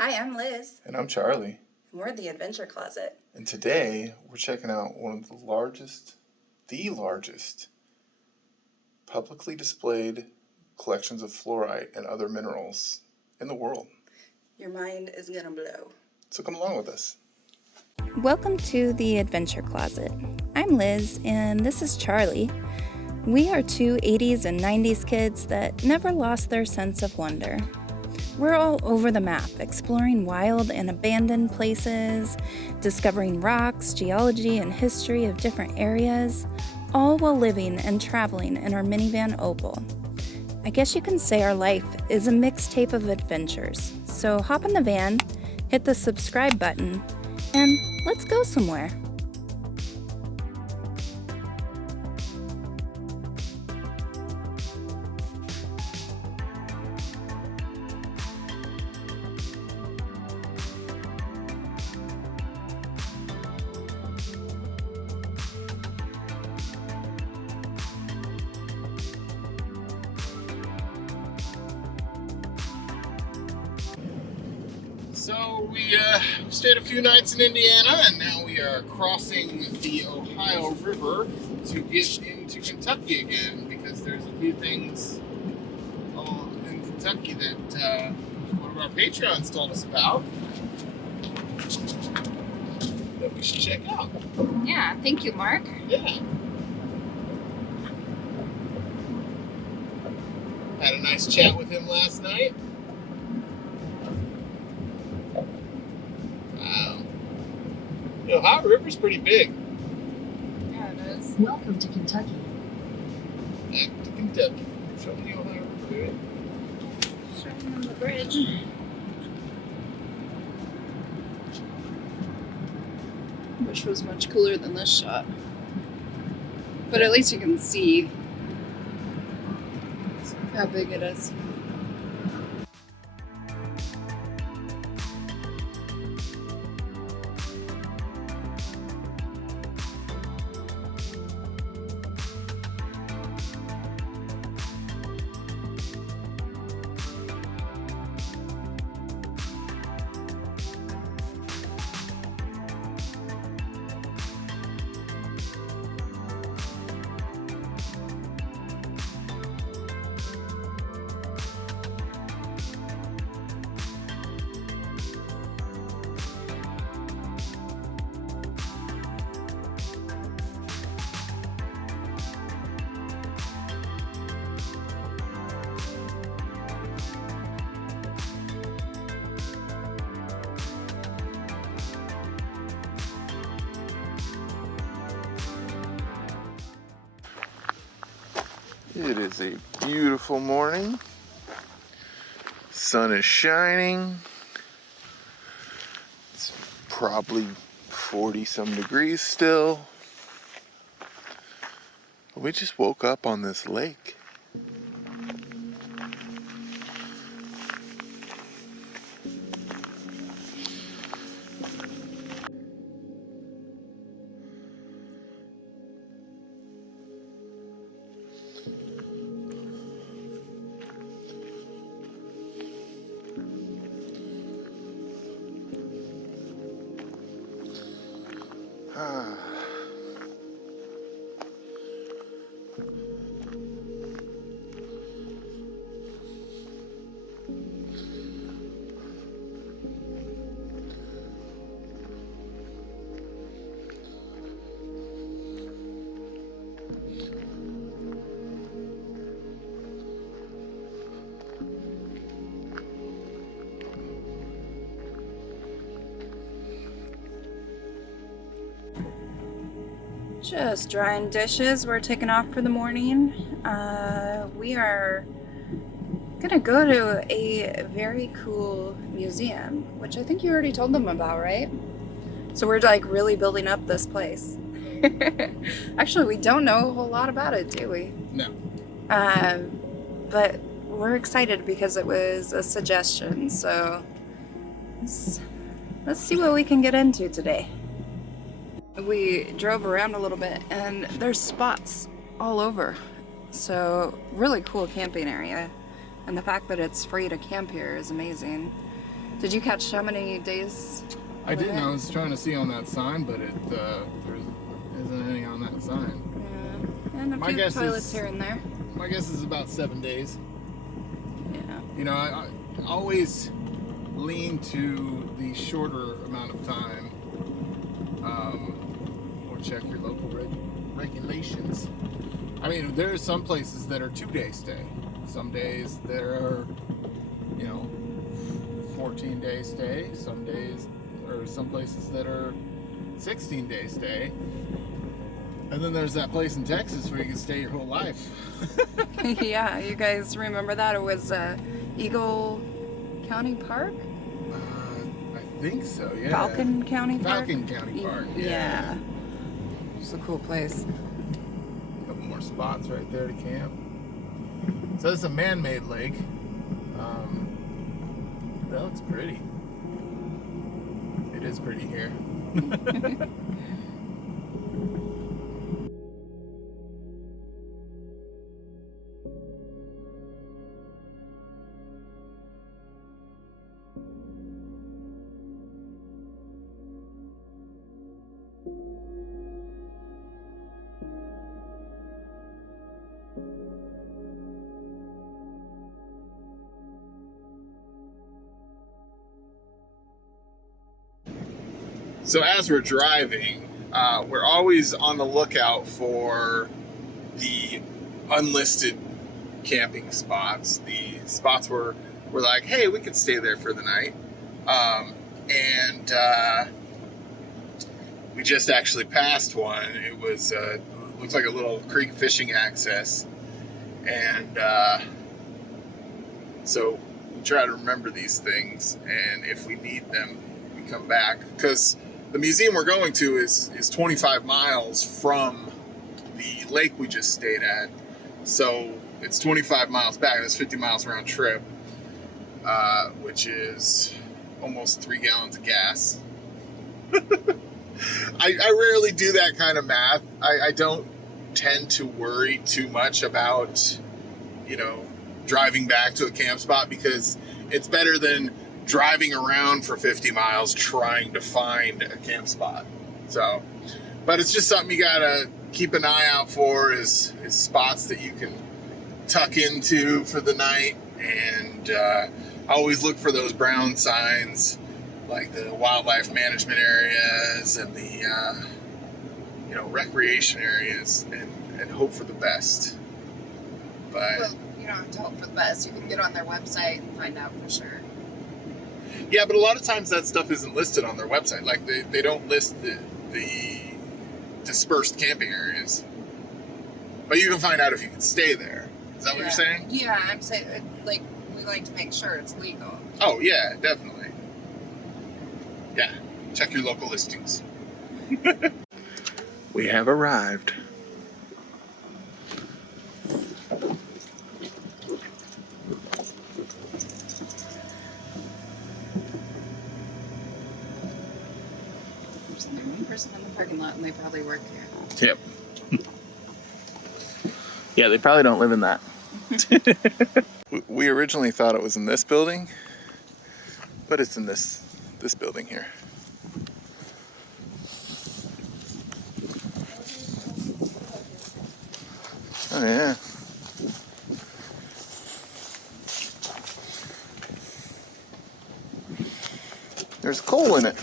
Hi, I'm Liz. And I'm Charlie. And we're the Adventure Closet. And today we're checking out one of the largest publicly displayed collections of fluorite and other minerals in the world. Your mind is gonna blow. So come along with us. Welcome to the Adventure Closet. I'm Liz, and this is Charlie. We are two 80s and 90s kids that never lost their sense of wonder. We're all over the map, exploring wild and abandoned places, discovering rocks, geology, and history of different areas, all while living and traveling in our minivan Opal. I guess you can say our life is a mixtape of adventures. So hop in the van, hit the subscribe button, and let's go somewhere. So we stayed a few nights in Indiana, and now we are crossing the Ohio River to get into Kentucky again, because there's a few things in Kentucky that one of our Patreons told us about that we should check out. Yeah, thank you, Mark. Yeah. Had a nice chat with him last night. Wow. The Ohio River's pretty big. Yeah, it is. Welcome to Kentucky. Back to Kentucky. Show me the Ohio River, dude. Showing them the bridge. Which was much cooler than this shot. But at least you can see how big it is. It is a beautiful morning. Sun is shining. It's probably 40 some degrees still. We just woke up on this lake. Just drying dishes. We're taking off for the morning. We are gonna go to a very cool museum, which I think you already told them about, right? So we're like really building up this place. Actually, we don't know a whole lot about it, do we? No. But we're excited because it was a suggestion. So let's see what we can get into today. We drove around a little bit, and there's spots all over. So really cool camping area. And the fact that it's free to camp here is amazing. Did you catch how many days? I didn't. I was trying to see on that sign, but there isn't anything on that sign. Yeah, and a My few guess toilets is- here and there. My guess is about 7 days. Yeah. You know, I always lean to the shorter amount of time, or check your local regulations. I mean, there are some places that are 2-day stay. Some days there are, 14-day stay. Some days, or some places that are 16-day stay. And then there's that place in Texas where you can stay your whole life. Yeah, you guys remember that? It was Eagle County Park? I think so, yeah. Falcon County Park? Falcon County Park, Yeah. It's a cool place. A couple more spots right there to camp. So it's a man-made lake. That looks pretty. It is pretty here. So as we're driving, we're always on the lookout for the unlisted camping spots, the spots where we're like, hey, we could stay there for the night. And we just actually passed one. It was looked like a little creek fishing access, and so we try to remember these things, and if we need them, we come back, because the museum we're going to is 25 miles from the lake we just stayed at. So it's 25 miles back. That's 50 miles round trip, which is almost 3 gallons of gas. I rarely do that kind of math. I don't tend to worry too much about, driving back to a camp spot, because it's better than driving around for 50 miles trying to find a camp spot. So, but it's just something you gotta keep an eye out for, is spots that you can tuck into for the night, and always look for those brown signs, like the wildlife management areas and the recreation areas, and hope for the best. But Well, you don't have to hope for the best. You can get on their website and find out for sure. yeah, but a lot of times that stuff isn't listed on their website. Like they don't list the dispersed camping areas. But you can find out if you can stay there. Is that what you're saying? Yeah, I'm saying, we like to make sure it's legal. Oh, yeah, definitely. Yeah, check your local listings. We have arrived. There's only one person in the parking lot, and they probably work here. Yep. Yeah, they probably don't live in that. We originally thought it was in this building, but it's in this building here. Oh yeah. There's coal in it.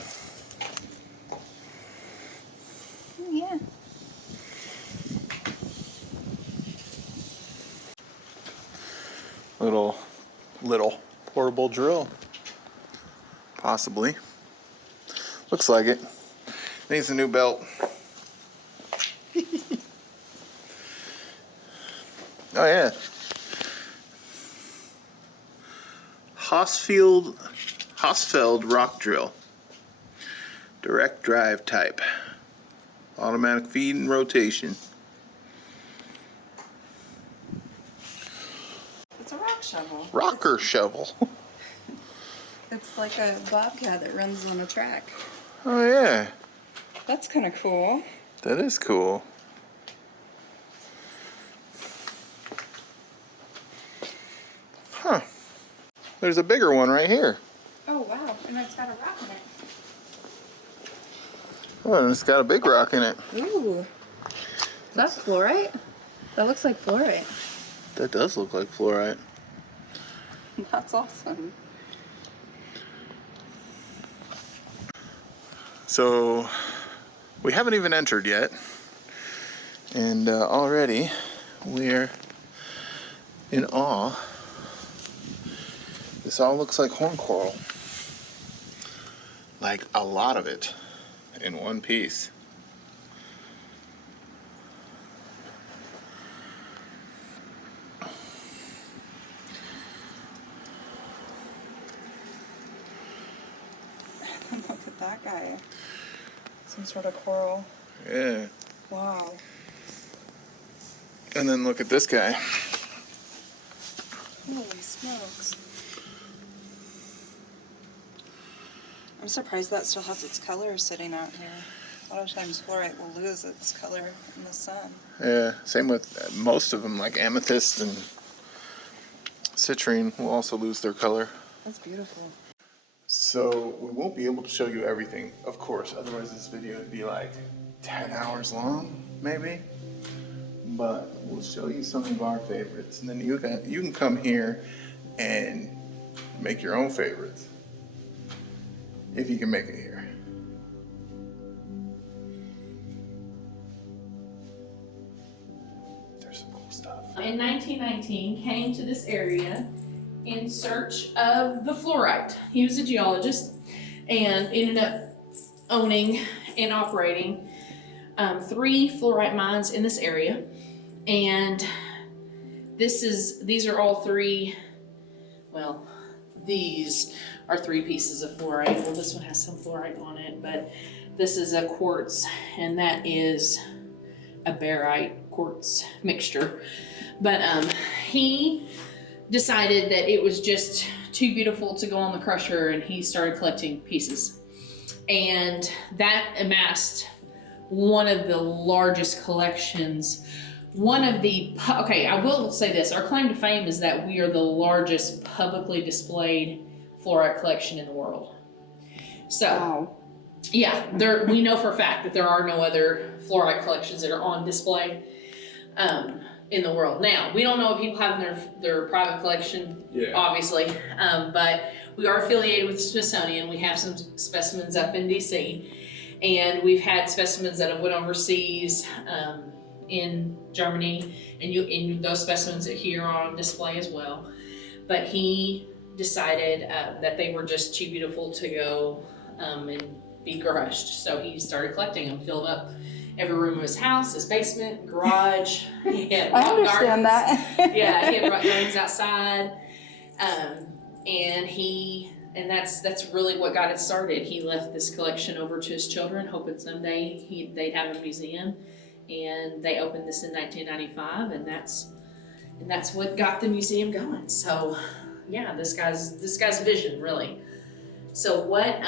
Oh, yeah. Little portable drill. Possibly. Looks like it. Needs a new belt. Oh yeah. Hosfeld rock drill. Direct drive type. Automatic feed and rotation. It's a rock shovel. Rocker shovel. It's like a bobcat that runs on a track. Oh yeah. That's kind of cool. That is cool. Huh. There's a bigger one right here. Oh, wow. And it's got a rock in it. Oh, and it's got a big rock in it. Ooh. Is that fluorite? That looks like fluorite. That does look like fluorite. That's awesome. So we haven't even entered yet, and already we're in awe. This all looks like horn coral, like a lot of it in one piece. Look at that guy. Some sort of coral. Yeah. Wow. And then look at this guy. Holy smokes. I'm surprised that still has its color sitting out here. A lot of times fluorite will lose its color in the sun. Yeah, same with most of them, like amethyst and citrine will also lose their color. That's beautiful. So we won't be able to show you everything, of course, otherwise this video would be like 10 hours long, maybe. But we'll show you some of our favorites, and then you can come here and make your own favorites, if you can make it here. There's some cool stuff. In 1919, came to this area in search of the fluorite. He was a geologist and ended up owning and operating 3 fluorite mines in this area. And these are all 3, well, these are 3 pieces of fluorite. Well, this one has some fluorite on it, but this is a quartz, and that is a barite quartz mixture. But he decided that it was just too beautiful to go on the crusher, and he started collecting pieces. And that amassed one of the largest collections. Okay, I will say this, our claim to fame is that we are the largest publicly displayed fluorite collection in the world. So, Wow. yeah, we know for a fact that there are no other fluorite collections that are on display in the world. Now, we don't know what people have in their private collection, obviously, but we are affiliated with the Smithsonian. We have some specimens up in DC, and we've had specimens that have went overseas in Germany, and those specimens here are on display as well. But he decided that they were just too beautiful to go and be crushed, so he started collecting them, filled up every room of his house, his basement, garage. He had I rock understand gardens. that. Yeah, he had rock gardens outside, and that's really what got it started. He left this collection over to his children, hoping someday they'd have a museum, and they opened this in 1995, and that's what got the museum going. So, yeah, this guy's vision, really. So what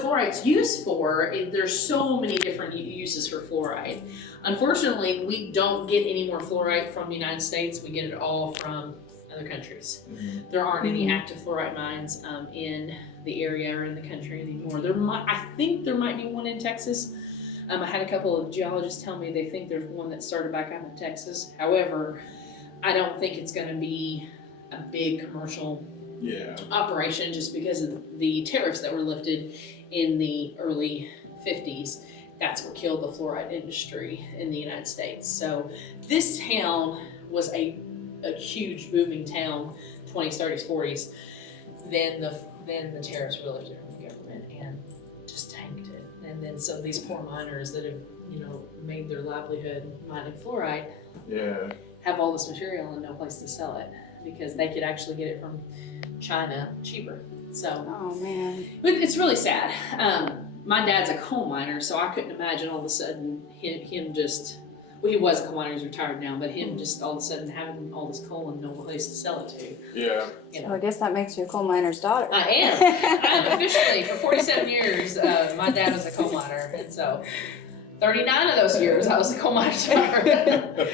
fluorite's used for, there's so many different uses for fluorite. Unfortunately, we don't get any more fluorite from the United States. We get it all from other countries. There aren't any active fluorite mines in the area or in the country anymore. I think there might be one in Texas. I had a couple of geologists tell me they think there's one that started back out in Texas. However, I don't think it's going to be a big commercial operation, just because of the tariffs that were lifted in the early 50s. That's what killed the fluorite industry in the United States. So this town was a huge booming town, 20s, 30s, 40s. Then the tariffs were lifted from the government and just tanked it. And then so these poor miners that have made their livelihood mining fluorite have all this material and no place to sell it, because they could actually get it from China cheaper. So, Oh man. but it's really sad. My dad's a coal miner, so I couldn't imagine all of a sudden him just, well, he was a coal miner, he's retired now, but him just all of a sudden having all this coal and no place to sell it to. Yeah. So I guess that makes you a coal miner's daughter. I am officially, for 47 years, my dad was a coal miner, and so 39 of those years I was a coal miner's daughter.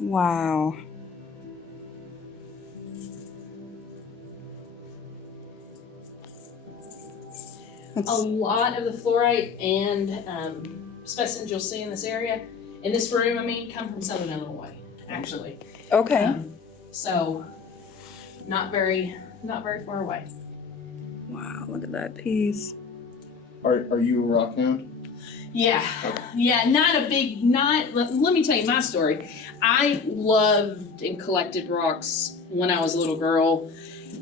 Wow. A lot of the fluorite and specimens you'll see in this area, in this room, I mean, come from Southern Illinois, actually. Okay. So, not very far away. Wow, look at that piece. Are you a rockhound? Yeah, yeah, let me tell you my story. I loved and collected rocks when I was a little girl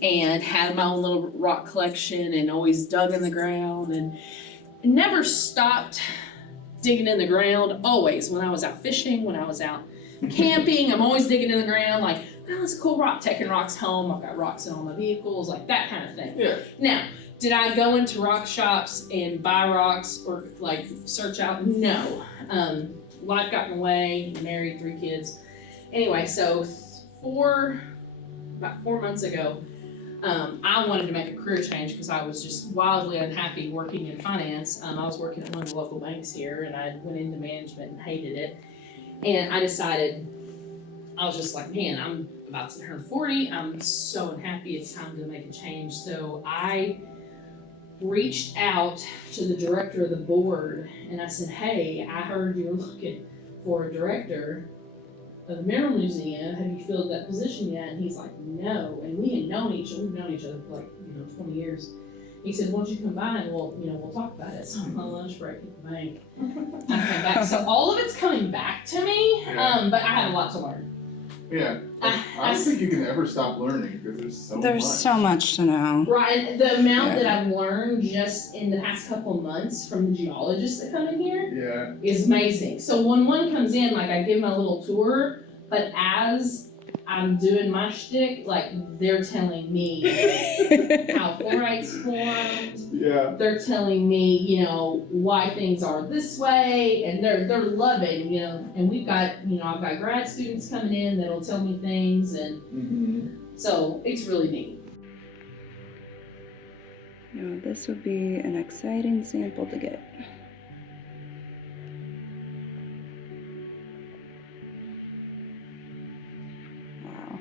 and had my own little rock collection and always dug in the ground and never stopped digging in the ground. Always, when I was out fishing, when I was out camping, I'm always digging in the ground like, oh, it's a cool rock, taking rocks home. I've got rocks in all my vehicles, like that kind of thing. Yeah. Now, did I go into rock shops and buy rocks or like search out? No. Life got in the way, married, 3 kids. Anyway, so about 4 months ago, I wanted to make a career change because I was just wildly unhappy working in finance. I was working at one of the local banks here and I went into management and hated it. And I decided, I was just like, man, I'm about to turn 40. I'm so unhappy. It's time to make a change. So I reached out to the director of the board and I said, hey, I heard you're looking for a director of the Mineral Museum. Have you filled that position yet? And he's like, no. And we had known each other. We've known each other for like, 20 years. He said, why don't you come by and we'll talk about it. So on my lunch break at the bank, I came back. So all of it's coming back to me, but I had a lot to learn. Yeah. I don't think you can ever stop learning because there's So much to know. Right, and the amount that I've learned just in the past couple of months from the geologists that come in here is amazing. So when one comes in, like I give them a little tour, but as I'm doing my shtick, like they're telling me how fluorite's formed. Yeah. They're telling me, why things are this way, and they're loving, and we've got, I've got grad students coming in that'll tell me things, and so it's really neat. This would be an exciting sample to get. Wow.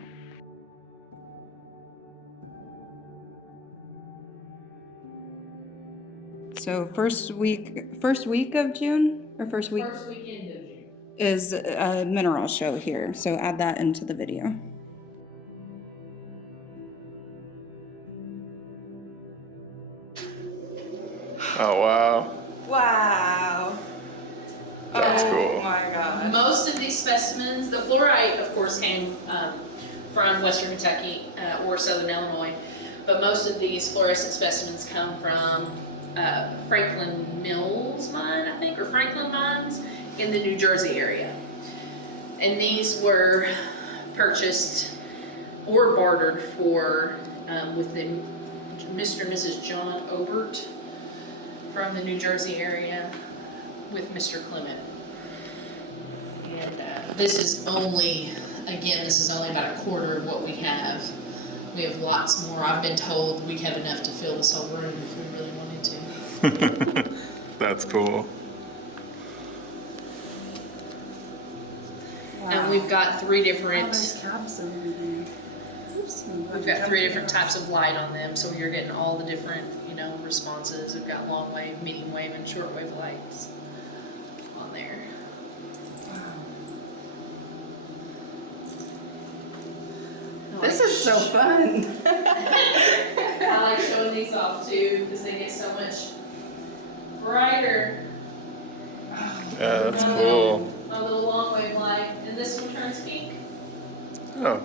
So first week of June or first week? First weekend of June. Is a mineral show here, so add that into the video. Oh wow. Wow. That's cool. Oh my god. Most of these specimens, the fluorite, of course, came from Western Kentucky or Southern Illinois, but most of these fluorescent specimens come from Franklin Mills mine, I think, or Franklin mines in the New Jersey area. And these were purchased or bartered for with the Mr. and Mrs. John Obert from the New Jersey area with Mr. Clement. And this is only about a quarter of what we have. We have lots more. I've been told we'd have enough to fill this whole room if we really wanted to. That's cool. Wow. And we've got 3 different. There's caps and everything. We've got 3 different types of light on them, so you're getting all the different, responses. We've got long wave, medium wave, and short wave lights on there. This is so fun. I like showing these off too because they get so much brighter. Yeah, that's cool. A little long wave light, and this one turns pink. Oh.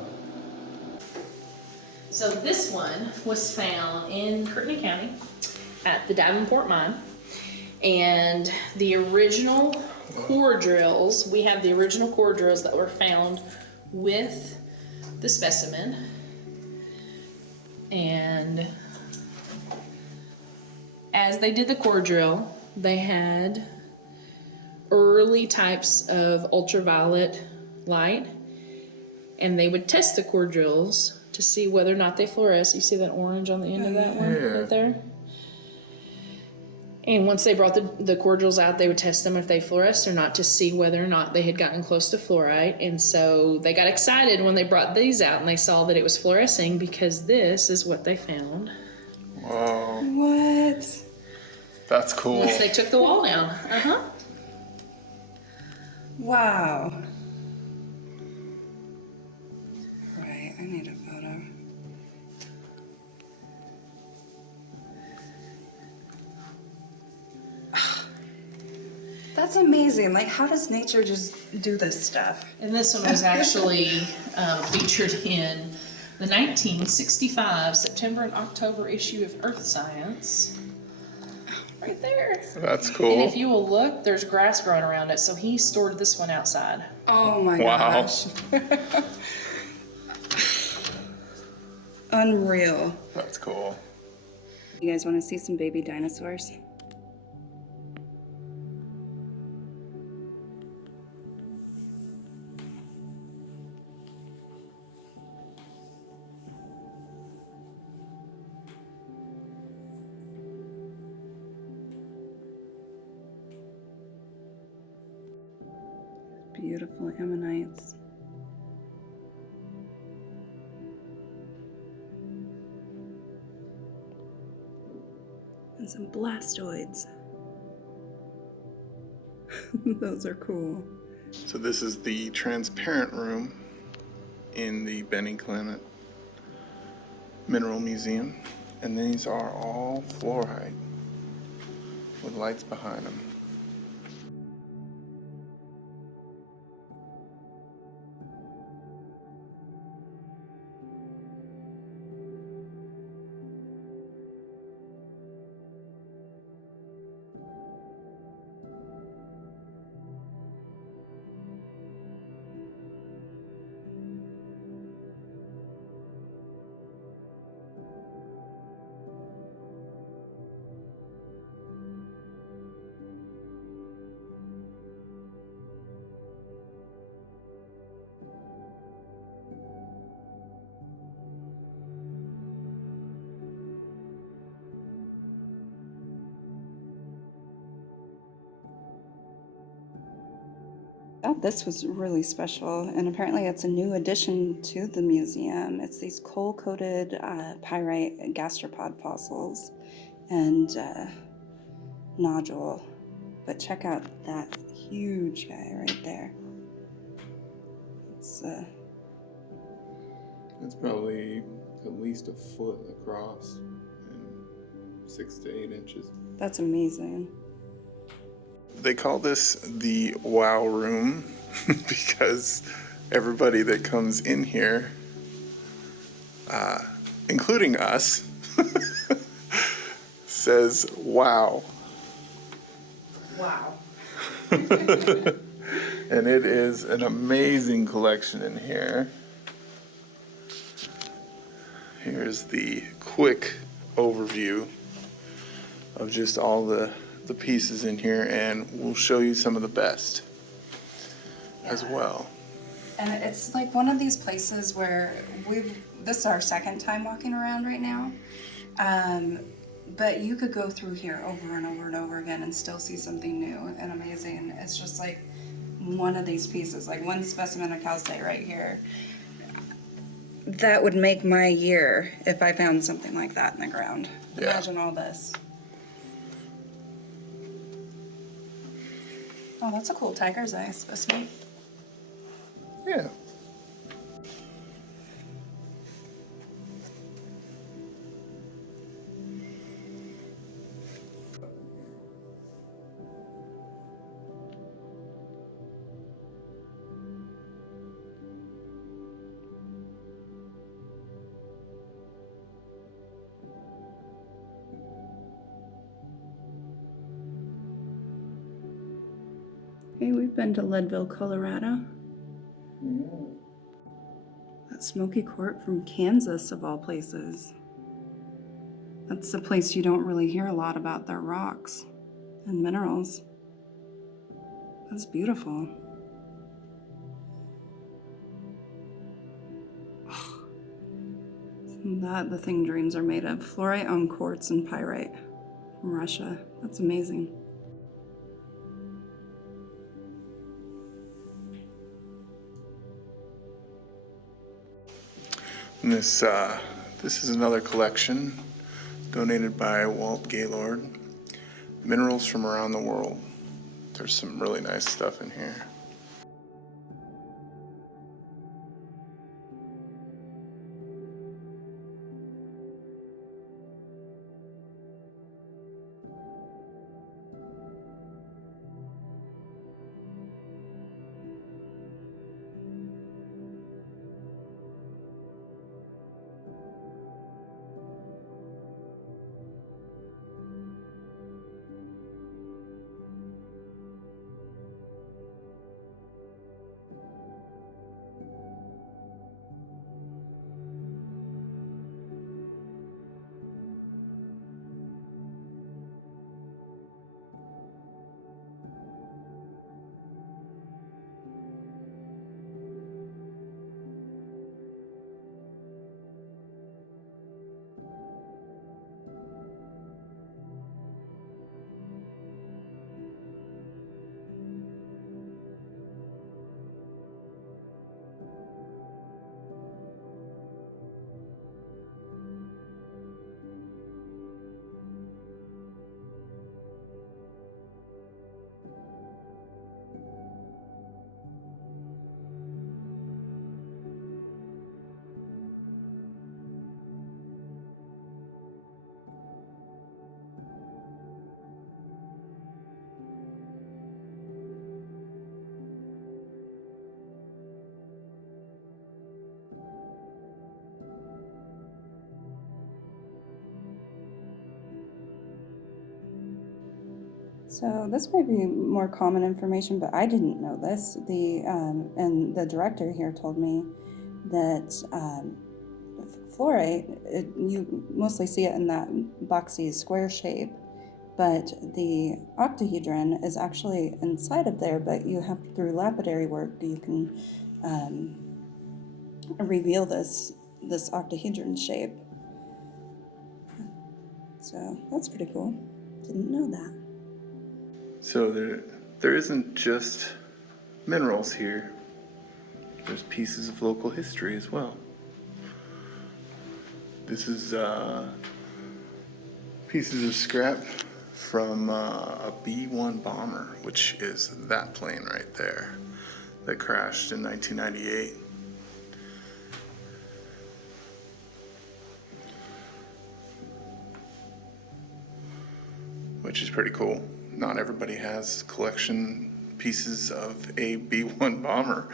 So this one was found in Curtin County at the Davenport mine. And the original core drills, we have the original core drills that were found with the specimen. And as they did the core drill, they had early types of ultraviolet light, and they would test the core drills to see whether or not they fluoresce. You see that orange on the end of that one right there? And once they brought the cordials out, they would test them if they fluoresced or not to see whether or not they had gotten close to fluorite. And so they got excited when they brought these out and they saw that it was fluorescing, because this is what they found. Whoa. What? That's cool. Once they took the wall down. Wow. Right, I need a photo. That's amazing. Like, how does nature just do this stuff? And this one was actually featured in the 1965 September and October issue of Earth Science. Right there. That's And cool. if you will look, there's grass growing around it, so he stored this one outside. Oh my Wow. gosh. Unreal. That's cool. You guys want to see some baby dinosaurs? Beautiful ammonites. And some blastoids. Those are cool. So this is the transparent room in the Clement Mineral Museum. And these are all fluorite with lights behind them. I thought this was really special, and apparently it's a new addition to the museum. It's these coal-coated pyrite gastropod fossils and nodule. But check out that huge guy right there. It's It's probably at least a foot across and 6 to 8 inches. that's amazing. They call this the wow room because everybody that comes in here, including us, says wow. Wow. And it is an amazing collection in here. Here's the quick overview of just all the pieces in here, and we'll show you some of the best as well. And it's like one of these places where this is our second time walking around right now. But you could go through here over and over and over again and still see something new and amazing. It's just like one of these pieces, like one specimen of calcite right here. That would make my year if I found something like that in the ground. Yeah. Imagine all this. Oh, that's a cool tiger's eye specimen. Yeah. Hey, we've been to Leadville, Colorado. That smoky quartz from Kansas, of all places. That's a place you don't really hear a lot about their rocks and minerals. That's beautiful. Isn't that the thing dreams are made of? Fluorite on quartz and pyrite. from Russia. That's amazing. And this is another collection donated by Walt Gaylord. Minerals from around the world. There's some really nice stuff in here. So this might be more common information, but I didn't know this. And the director here told me that fluorite, you mostly see it in that boxy square shape, but the octahedron is actually inside of there, but you have, through lapidary work, you can reveal this octahedron shape. So that's pretty cool. Didn't know that. So there isn't just minerals here. There's pieces of local history as well. This is pieces of scrap from a B-1 bomber, which is that plane right there that crashed in 1998. Which is pretty cool. Not everybody has collection pieces of a B-1 bomber.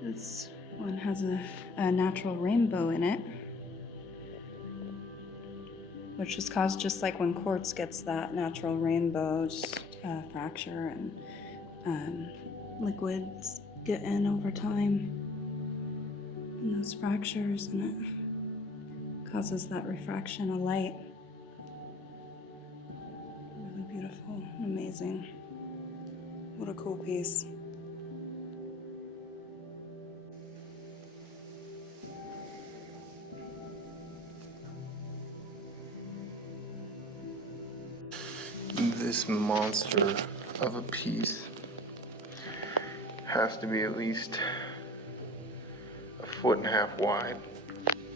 This one has a natural rainbow in it, which is caused just like when quartz gets that natural rainbow, just fracture and liquids get in over time. And those fractures, and it causes that refraction of light. Really beautiful, amazing. What a cool piece. This monster of a piece has to be at least 1.5 feet wide.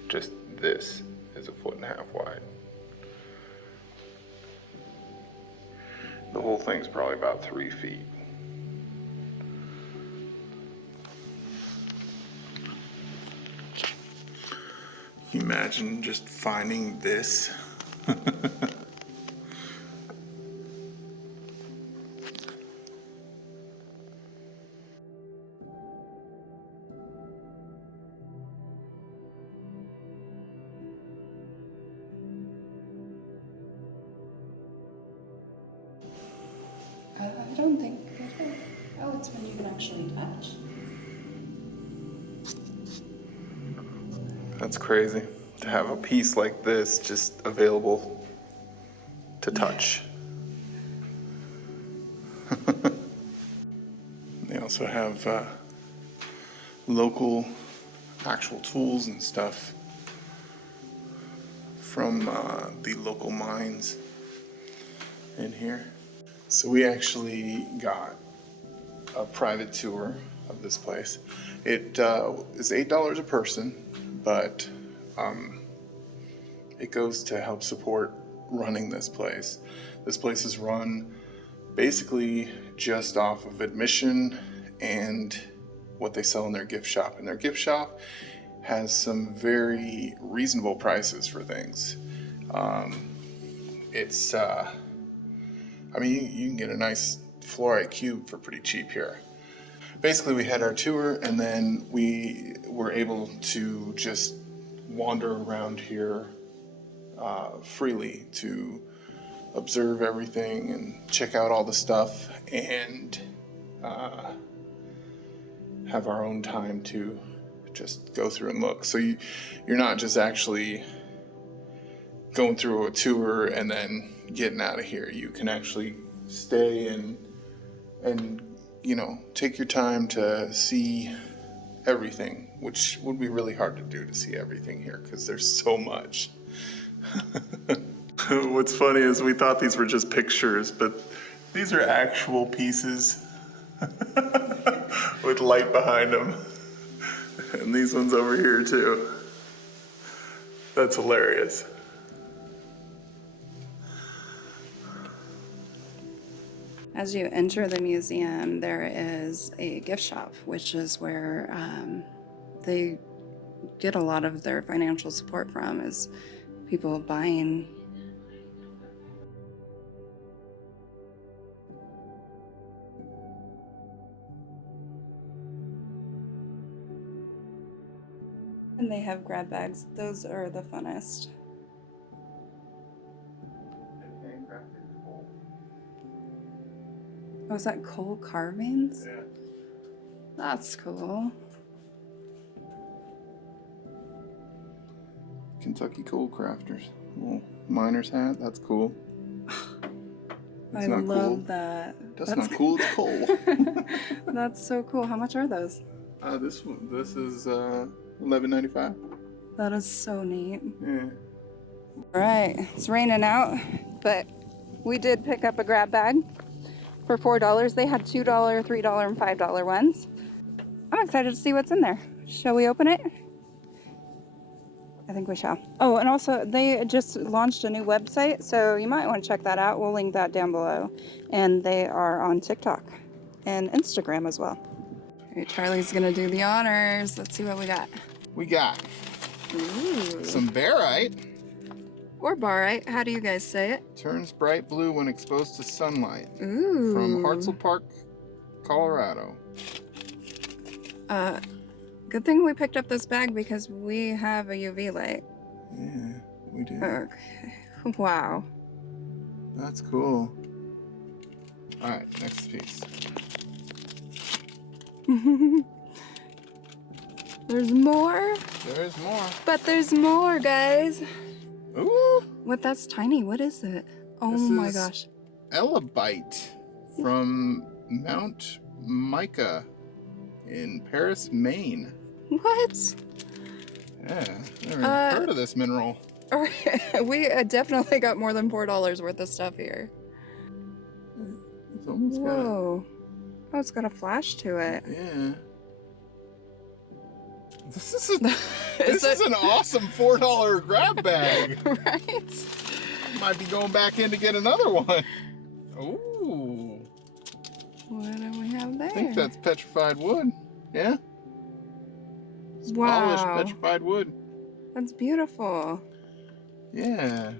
Just this is 1.5 feet wide. The whole thing's probably about 3 feet. Can you imagine just finding this? I don't think it is. Oh, it's when you can actually touch. That's crazy to have a piece like this just available to touch. They also have local actual tools and stuff from the local mines in here. So we actually got a private tour of this place. It is $8 a person, but it goes to help support running this place. This place is run basically just off of admission and what they sell in their gift shop. And their gift shop has some very reasonable prices for things. I mean, you can get a nice fluorite cube for pretty cheap here. Basically, we had our tour, and then we were able to just wander around here freely to observe everything and check out all the stuff, and have our own time to just go through and look. So you're not just actually going through a tour and then getting out of here. You can actually stay and you know, take your time to see everything, which would be really hard to do, to see everything here because there's so much. What's funny is we thought these were just pictures, but these are actual pieces with light behind them. And these ones over here too. That's hilarious. As you enter the museum, there is a gift shop, which is where they get a lot of their financial support from, is people buying. And they have grab bags. Those are the funnest. Oh, is that coal carvings? Yeah. That's cool. Kentucky coal crafters. Little miner's hat. That's cool. That's I not love cool. that. That's not cool. It's coal. That's so cool. How much are those? This is $11.95. That is so neat. Yeah. All right, it's raining out, but we did pick up a grab bag for $4. They had $2, $3, and $5 ones. I'm excited to see what's in there. Shall we open it? I think we shall. Oh, and also they just launched a new website, so you might want to check that out. We'll link that down below. And they are on TikTok and Instagram as well. Okay, Charlie's gonna do the honors. Let's see what we got. We got some barite. Or barite, how do you guys say it? Turns bright blue when exposed to sunlight. Ooh. From Hartzell Park, Colorado. Good thing we picked up this bag because we have a UV light. Yeah, we do. Okay. Wow. That's cool. All right, next piece. There's more, There's more. but there's more, guys. Ooh. What? That's tiny. What is it? Oh This my is gosh. Elabite from Mount Micah in Paris, Maine. What? Yeah, never heard of this mineral. All right. We definitely got more than $4 worth of stuff here. It's almost got Whoa. Oh, it's got a flash to it. yeah. This is an awesome $4 grab bag. Right? Might be going back in to get another one. Ooh. What do we have there? I think that's petrified wood. Yeah? It's Wow. polished petrified wood. That's beautiful. Yeah.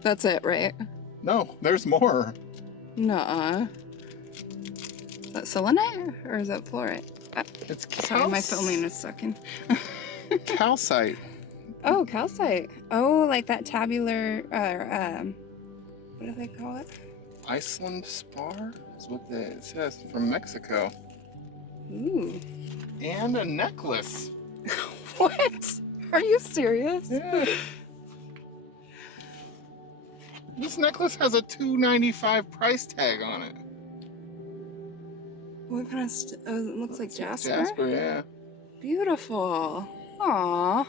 That's it, right? No, there's more. Nuh-uh. Is that selenite or is that fluorite? It's Sorry, my filming is sucking. calcite. Oh, calcite. Oh, like that tabular, what do they call it? Iceland spar is what it says, from Mexico. Ooh. And a necklace. What? Are you serious? Yeah. This necklace has a $2.95 price tag on it. What kind of oh, it looks like jasper? Jasper, yeah. Beautiful. Aww.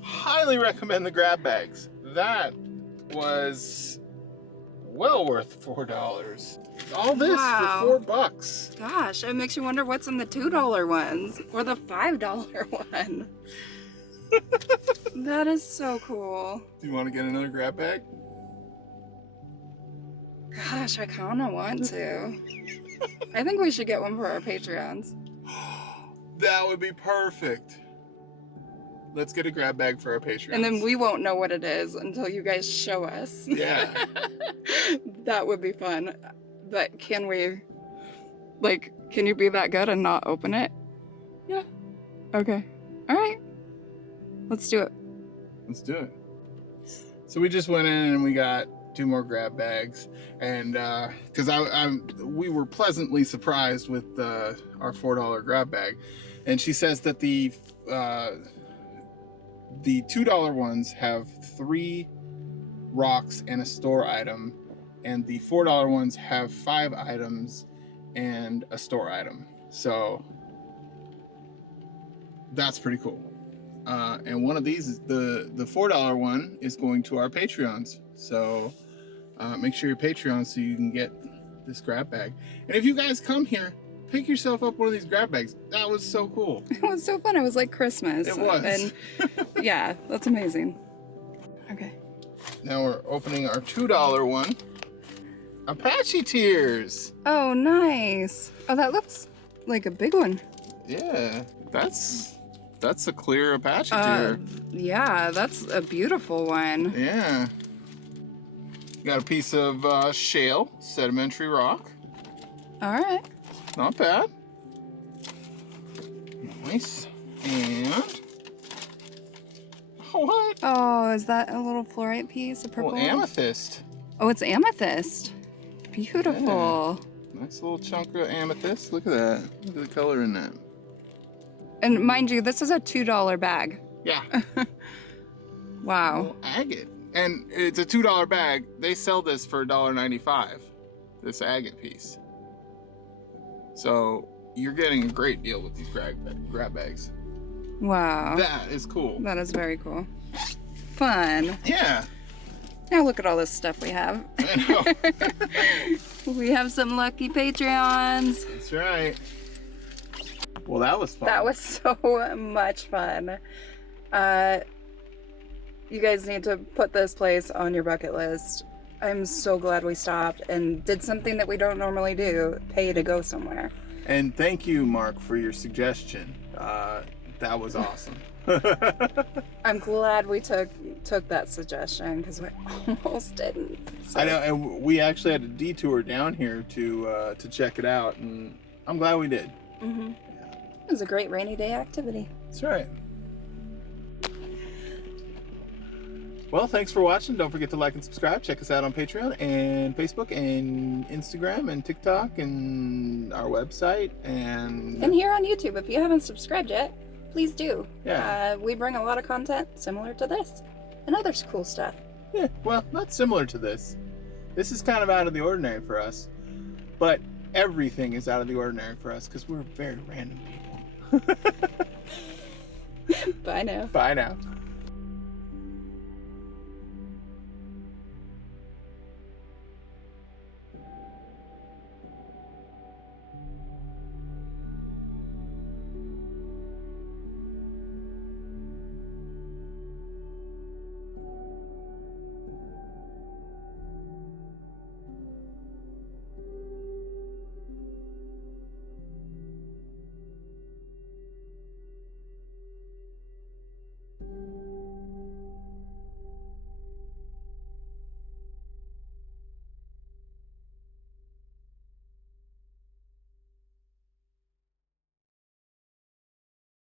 Highly recommend the grab bags. That was well worth $4. All this Wow. for $4. Gosh, it makes you wonder what's in the $2 ones or the $5 one. That is so cool. Do you want to get another grab bag? Gosh, I kind of want to. I think we should get one for our Patreons. That would be perfect. Let's get a grab bag for our Patreons. And then we won't know what it is until you guys show us. Yeah. That would be fun. But can we, like, can you be that good and not open it? Yeah. Okay. All right. Let's do it. Let's do it. So we just went in and we got 2 more grab bags, and because we were pleasantly surprised with our $4 grab bag, and she says that the $2 ones have 3 rocks and a store item, and the $4 ones have 5 items and a store item. So that's pretty cool. And one of these is the $4 one is going to our Patreons. So make sure you're Patreon so you can get this grab bag. And if you guys come here, pick yourself up one of these grab bags. That was so cool. It was so fun. It was like Christmas. It was. And yeah, that's amazing. Okay. Now we're opening our $2 one. Apache tears. Oh, nice. Oh, that looks like a big one. Yeah, that's a clear Apache tear. Yeah, that's a beautiful one. Yeah. Got a piece of shale, sedimentary rock. All right. Not bad. Nice. And what? Oh, is that a little fluorite piece? A purple? Oh, amethyst. Oh, it's amethyst. Beautiful. Yeah. Nice little chunk of amethyst. Look at that. Look at the color in that. And mind you, this is a $2 bag. Yeah. Wow. Little agate. And it's a $2 bag. They sell this for $1.95. This agate piece. So you're getting a great deal with these grab bags. Wow. That is cool. That is very cool. Fun. Yeah. Now look at all this stuff we have. I know. We have some lucky Patreons. That's right. Well, that was fun. That was so much fun. You guys need to put this place on your bucket list. I'm so glad we stopped and did something that we don't normally do, pay to go somewhere. And thank you, Mark, for your suggestion. That was awesome. I'm glad we took that suggestion because we almost didn't. So. I know, and we actually had a detour down here to check it out, and I'm glad we did. Mm-hmm. Yeah. It was a great rainy day activity. That's right. Well, thanks for watching. Don't forget to like and subscribe. Check us out on Patreon and Facebook and Instagram and TikTok and our website and here on YouTube. If you haven't subscribed yet, please do. Yeah. We bring a lot of content similar to this and other cool stuff. Yeah, well, not similar to this. This is kind of out of the ordinary for us, but everything is out of the ordinary for us because we're very random people. Bye now. Bye now.